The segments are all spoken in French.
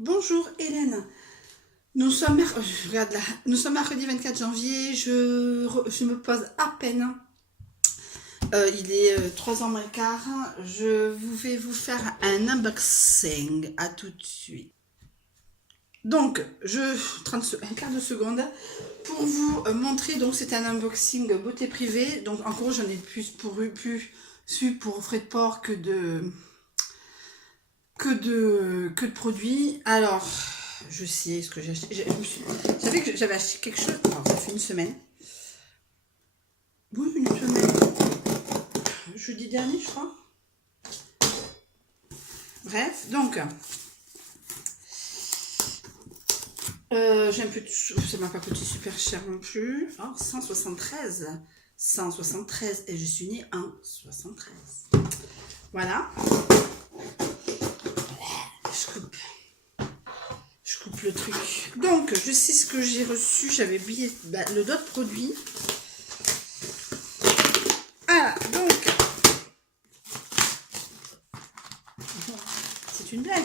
Bonjour Hélène, nous sommes mercredi 24 janvier, je me pose à peine. Il est 3h moins le quart, vais vous faire un unboxing, à tout de suite. Donc, un quart de seconde pour vous montrer, donc c'est un unboxing beauté privée, donc en gros j'en ai plus su pour frais de port que de produits. Alors, je sais ce que j'ai acheté. Je savais que j'avais acheté quelque chose. Alors, ça fait une semaine. Oui, une semaine. Jeudi dernier, je crois. Bref, donc, j'ai un peu de. Ça m'a pas coûté super cher non plus. Oh, 173. 173. Et je suis née en 73. Voilà. Je coupe le truc. Donc, je sais ce que j'ai reçu. J'avais oublié le d'autres produits. Ah, donc, c'est une blague.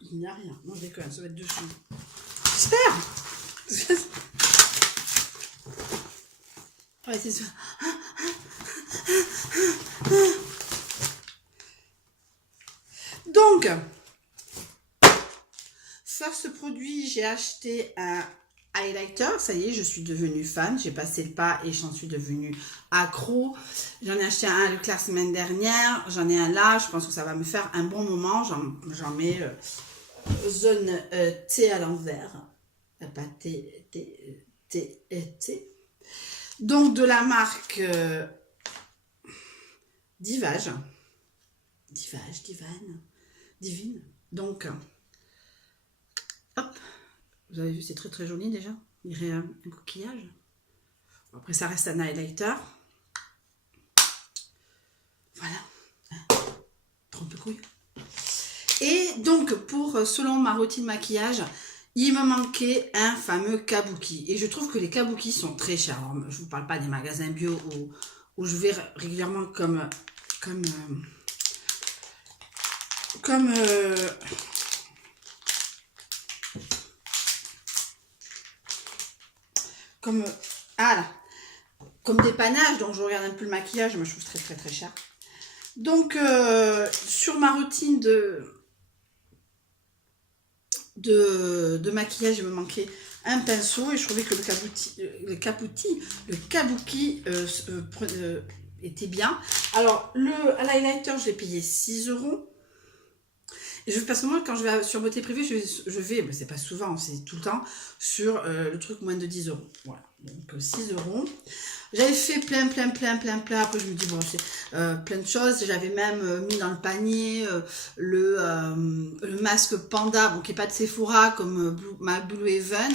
Il n'y a rien. Non, je déconne, ça va être dessous. J'espère. Ouais, c'est ça. Donc, ce produit, j'ai acheté un highlighter. Ça y est, je suis devenue fan. J'ai passé le pas et j'en suis devenue accro. J'en ai acheté un la semaine dernière. J'en ai un là. Je pense que ça va me faire un bon moment. J'en mets zone T à l'envers. Pas T, T, T, T. Donc, de la marque Divage. Divine. Donc, hop. Vous avez vu, c'est très très joli déjà. Il y aurait un coquillage. Après, ça reste un highlighter. Voilà. Trompe couille. Et donc, selon ma routine maquillage, il me manquait un fameux kabuki. Et je trouve que les kabuki sont très chers. Alors, je ne vous parle pas des magasins bio où je vais régulièrement comme ah là, comme dépannage. Donc, je regarde un peu le maquillage. Moi, je trouve très très très cher. Donc, sur ma routine de maquillage, il me manquait un pinceau et je trouvais que le kabuki était bien. Alors, l'highlighter, je l'ai payé 6 €. Parce que moi, quand je vais sur beauté privée, je vais, c'est pas souvent, c'est tout le temps, sur le truc moins de 10 €. Voilà, donc 6 €. J'avais fait plein. Après, je me dis, bon, c'est plein de choses. J'avais même mis dans le panier le masque Panda, bon, qui n'est pas de Sephora, comme ma Blue Haven.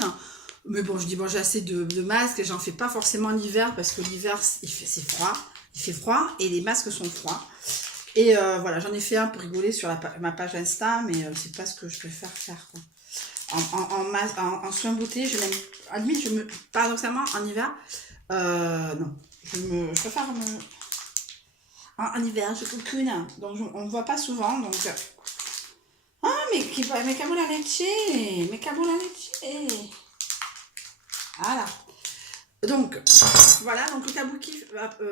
Mais bon, je dis, bon, j'ai assez de masques et j'en fais pas forcément l'hiver parce que l'hiver, c'est froid. Il fait froid et les masques sont froids. Et voilà, j'en ai fait un pour rigoler sur ma page Insta, mais c'est pas ce que je préfère faire, quoi. En soin beauté, je n'aime, à la limite, paradoxalement, en hiver, non, je préfère en hiver, je cocoon, donc on ne voit pas souvent, donc, ah, mais cabo la leche, voilà. Donc, voilà, donc le kabuki va... Oh,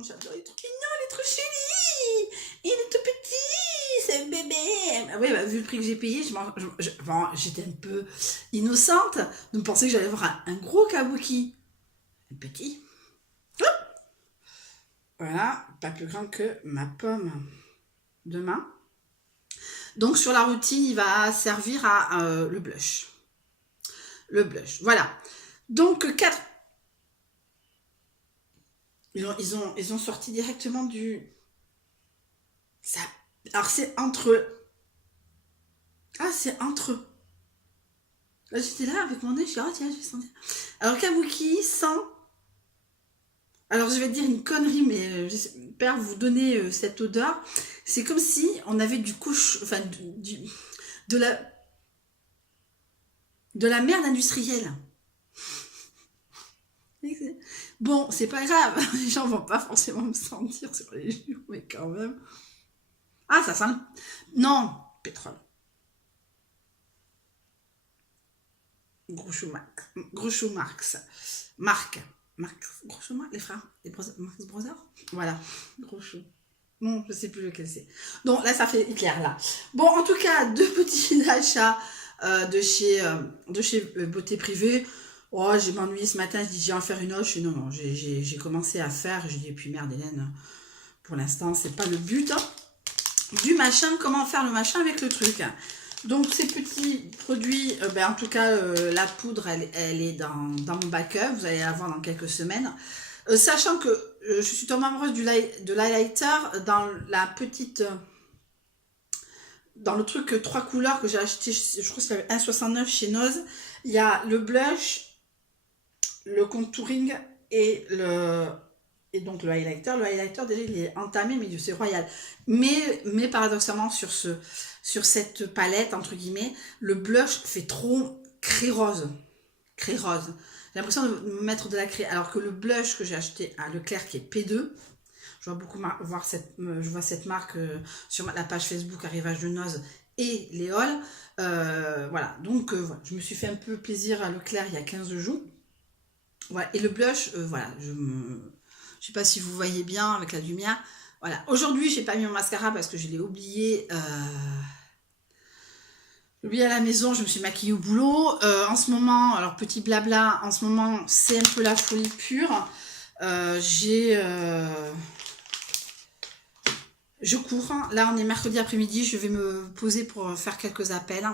j'adore, il est trop mignon, il est trop chéri. Il est tout petit, c'est un bébé. Ah oui, bah, vu le prix que j'ai payé, bon, j'étais un peu innocente de me penser que j'allais avoir un gros kabuki. Un petit. Voilà, pas plus grand que ma pomme de main. Donc, sur la routine, il va servir à le blush. Le blush, voilà. Donc, 4... Ils ont sorti directement du... Ça... Alors, c'est entre... Ah, c'est entre... Là, j'étais là avec mon nez, je suis ah tiens, je vais sentir. Alors, kabuki sans... Alors, je vais te dire une connerie, mais j'espère vous donner cette odeur. C'est comme si on avait du couche... Enfin, de la merde industrielle. Bon, c'est pas grave, les gens vont pas forcément me sentir sur les joues, mais quand même. Ah, ça sent... Non, pétrole. Groucho Marx. Groucho Marx. Marc. Groucho Marx, les frères. Marx Brothers. Voilà. Groucho. Bon, je sais plus lequel c'est. Donc là, ça fait Hitler, là. Bon, en tout cas, deux petits achats de chez Beauté Privée. Oh, j'ai m'ennuyé ce matin, je dis, j'ai en faire une autre. Je dis, non, non, j'ai commencé à faire. Je dis, et puis merde, Hélène, pour l'instant, c'est pas le but hein, du machin. Comment faire le machin avec le truc. Donc, ces petits produits, ben, en tout cas, la poudre, elle est dans mon backup. Vous allez la voir dans quelques semaines. Sachant que je suis tombée amoureuse de l'highlighter dans la petite... dans le truc 3 couleurs que j'ai acheté, je crois que c'est 1,69 chez Noz. Il y a le blush, le contouring et donc le highlighter. Le highlighter, déjà, il est entamé, mais c'est royal. Mais paradoxalement, sur cette palette, entre guillemets, le blush fait trop craie rose. Craie rose. J'ai l'impression de me mettre de la craie. Alors que le blush que j'ai acheté à Leclerc, qui est P2, je vois beaucoup je vois cette marque sur la page Facebook Arrivage de Noz et Léol. Voilà, donc voilà. Je me suis fait un peu plaisir à Leclerc il y a 15 jours. Voilà. Et le blush, voilà, je sais pas si vous voyez bien avec la lumière. Voilà. Aujourd'hui, j'ai pas mis mon mascara parce que je l'ai oublié. À la maison, je me suis maquillée au boulot. En ce moment, alors petit blabla, en ce moment, c'est un peu la folie pure. Je cours. Là, on est mercredi après-midi. Je vais me poser pour faire quelques appels.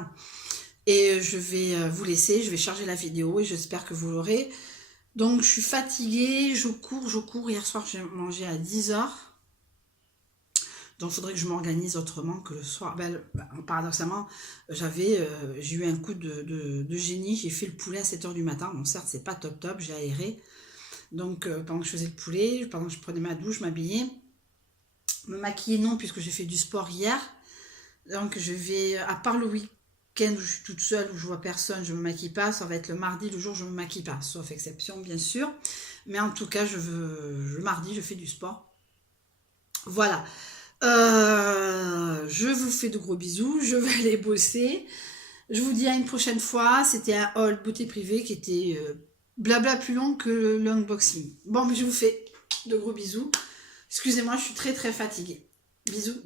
Et je vais vous laisser. Je vais charger la vidéo et j'espère que vous l'aurez. Donc, je suis fatiguée. Je cours. Hier soir, j'ai mangé à 10h. Donc, il faudrait que je m'organise autrement que le soir. Paradoxalement, j'ai eu un coup de génie. J'ai fait le poulet à 7h du matin. Bon, certes, c'est pas top. J'ai aéré. Donc, pendant que je faisais le poulet, pendant que je prenais ma douche, je m'habillais. Me maquiller, non, puisque j'ai fait du sport hier. Donc, je vais, à part le week-end où je suis toute seule, où je vois personne, je me maquille pas. Ça va être le mardi, le jour où je me maquille pas. Sauf exception, bien sûr. Mais en tout cas, le mardi, je fais du sport. Voilà. Je vous fais de gros bisous. Je vais aller bosser. Je vous dis à une prochaine fois. C'était un haul beauté privée qui était blabla plus long que l'unboxing. Bon, mais je vous fais de gros bisous. Excusez-moi, je suis très fatiguée. Bisous.